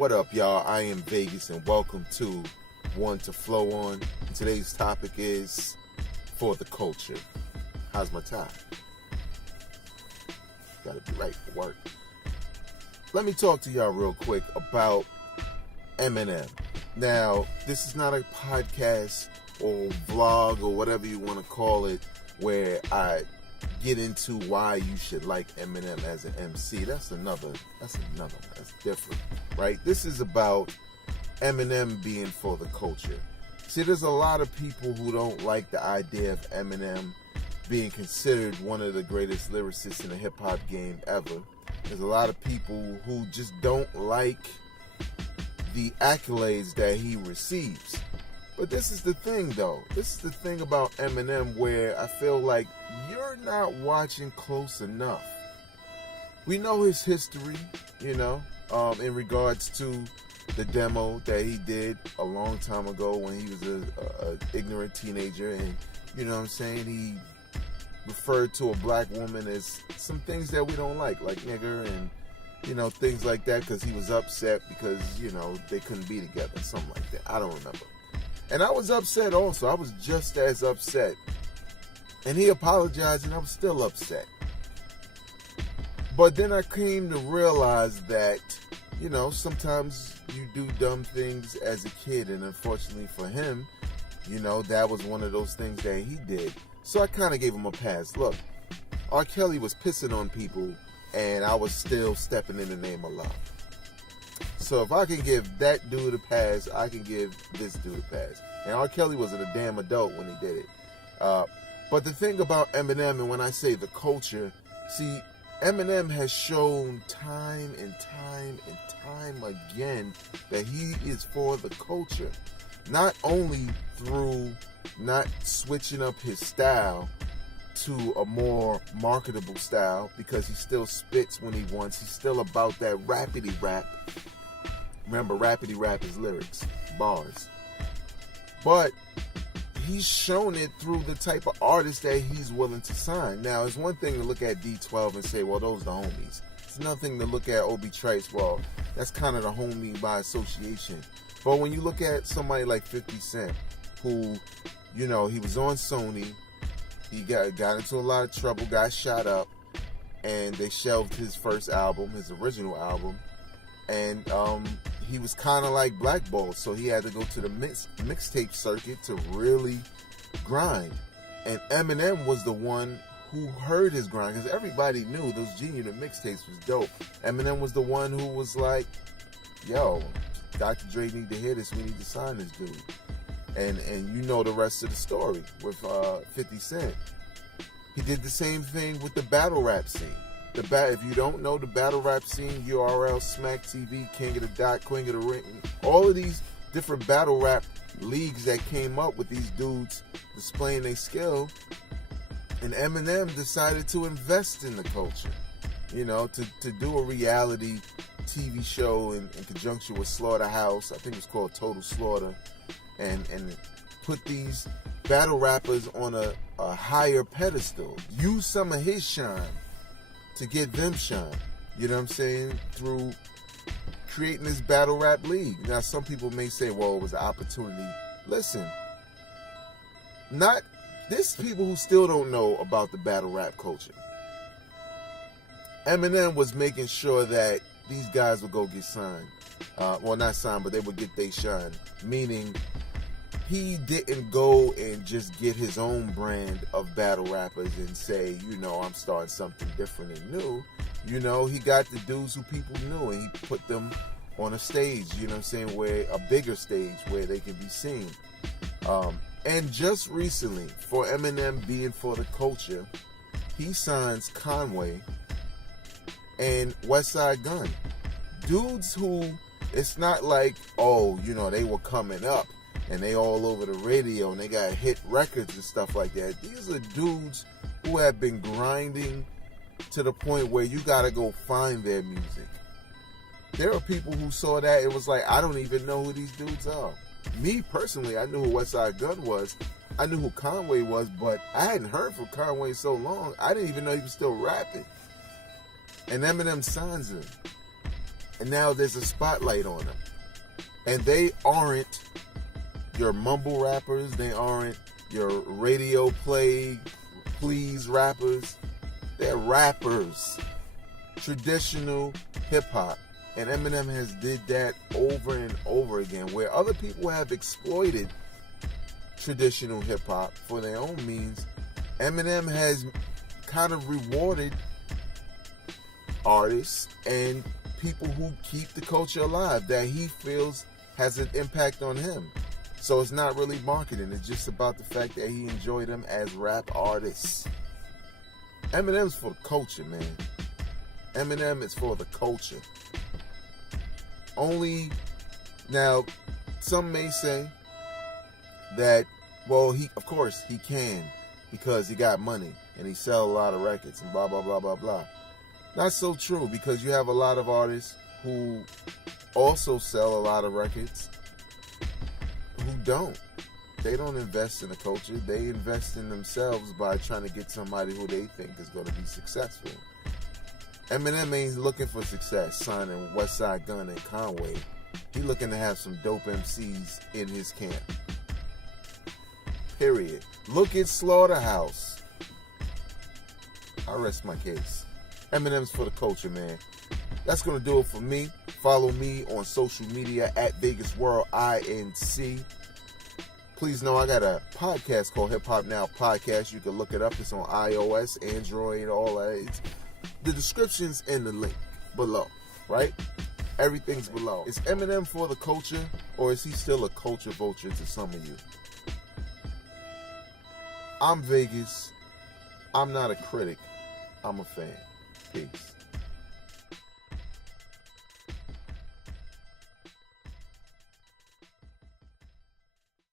What up, y'all? I am Vegas, and welcome to One2FlowOn. Today's topic is for the culture. How's my tie? Gotta be right for work. Let me talk to y'all real quick about Eminem. Now, this is not a podcast or vlog or whatever you want to call it where I get into why you should like Eminem as an MC. That's different, right? This is about Eminem being for the culture. See, there's a lot of people who don't like the idea of Eminem being considered one of the greatest lyricists in the hip-hop game ever. There's a lot of people who just don't like the accolades that he receives. But this is the thing, though. This is the thing about Eminem where I feel like you're not watching close enough. We know his history, in regards to the demo that he did a long time ago when he was a ignorant teenager. And, he referred to a black woman as some things that we don't like nigger and, things like that, because he was upset because, they couldn't be together, something like that. I don't remember. And I was upset also. I was just as upset. And he apologized, and I was still upset. But then I came to realize that, sometimes you do dumb things as a kid. And unfortunately for him, that was one of those things that he did. So I kind of gave him a pass. Look, R. Kelly was pissing on people, and I was still stepping in the name of love. So if I can give that dude a pass, I can give this dude a pass. And R. Kelly wasn't a damn adult when he did it. But the thing about Eminem, and when I say the culture, see, Eminem has shown time and time again that he is for the culture. Not only through not switching up his style to a more marketable style, because he still spits when he wants. He's still about that rapidy rap. Remember, rapidy rap is lyrics, bars. But he's shown it through the type of artist that he's willing to sign. Now, it's one thing to look at D12 and say, well, those are the homies. It's nothing to look at Obi Trice, well, that's kind of the homie by association. But when you look at somebody like 50 Cent, who, he was on Sony, he got into a lot of trouble, got shot up, and they shelved his first album, his original album, and he was kind of like blackballed, so he had to go to the mixtape circuit to really grind. And Eminem was the one who heard his grind, because everybody knew those G-Unit mixtapes was dope. Eminem was the one who was like, yo, Dr. Dre need to hear this, we need to sign this dude. And you know the rest of the story with 50 Cent. He did the same thing with the battle rap scene. If you don't know the battle rap scene, URL, Smack TV, King of the Dot, Queen of the Ring, all of these different battle rap leagues that came up with these dudes displaying their skill. And Eminem decided to invest in the culture, to do a reality TV show in conjunction with Slaughterhouse. I think it was called Total Slaughter. And put these battle rappers on a higher pedestal. Use some of his shine to get them shine, through creating this battle rap league. Now, some people may say, well, it was an opportunity. Listen, there's people who still don't know about the battle rap culture. Eminem was making sure that these guys would go get signed. Well, not signed, but they would get they shine. Meaning, he didn't go and just get his own brand of battle rappers and say, I'm starting something different and new. He got the dudes who people knew, and he put them on a stage, where a bigger stage where they can be seen. And just recently, for Eminem being for the culture, he signs Conway and Westside Gunn. Dudes who, it's not like, they were coming up and they all over the radio and they got hit records and stuff like that. These are dudes who have been grinding to the point where you gotta go find their music. There are people who saw that, it was like, I don't even know who these dudes are. Me personally, I knew who Westside Gunn was. I knew who Conway was, but I hadn't heard from Conway so long, I didn't even know he was still rapping. And Eminem signs him. And now there's a spotlight on them. And they aren't your mumble rappers. They aren't your radio please rappers. They're rappers. Traditional hip-hop. And Eminem has did that over and over again, where other people have exploited traditional hip-hop for their own means. Eminem has kind of rewarded artists and people who keep the culture alive that he feels has an impact on him. So it's not really marketing. It's just about the fact that he enjoyed them as rap artists. Eminem's for the culture, man. Eminem is for the culture. Only now, some may say that, well, of course he can because he got money and he sell a lot of records and blah blah blah blah blah. Not so true, because you have a lot of artists who also sell a lot of records who don't. They don't invest in the culture. They invest in themselves by trying to get somebody who they think is going to be successful. Eminem ain't looking for success signing Westside Gunn and Conway. He looking to have some dope MCs in his camp. Period. Look at Slaughterhouse. I rest my case. Eminem's for the culture, man. That's going to do it for me. Follow me on social media at Vegas World INC. Please know I got a podcast called Hip Hop Now Podcast. You can look it up. It's on iOS, Android, all that. The description's in the link below, right? Everything's below. Is Eminem for the culture, or is he still a culture vulture to some of you? I'm Vegas. I'm not a critic. I'm a fan. Peace.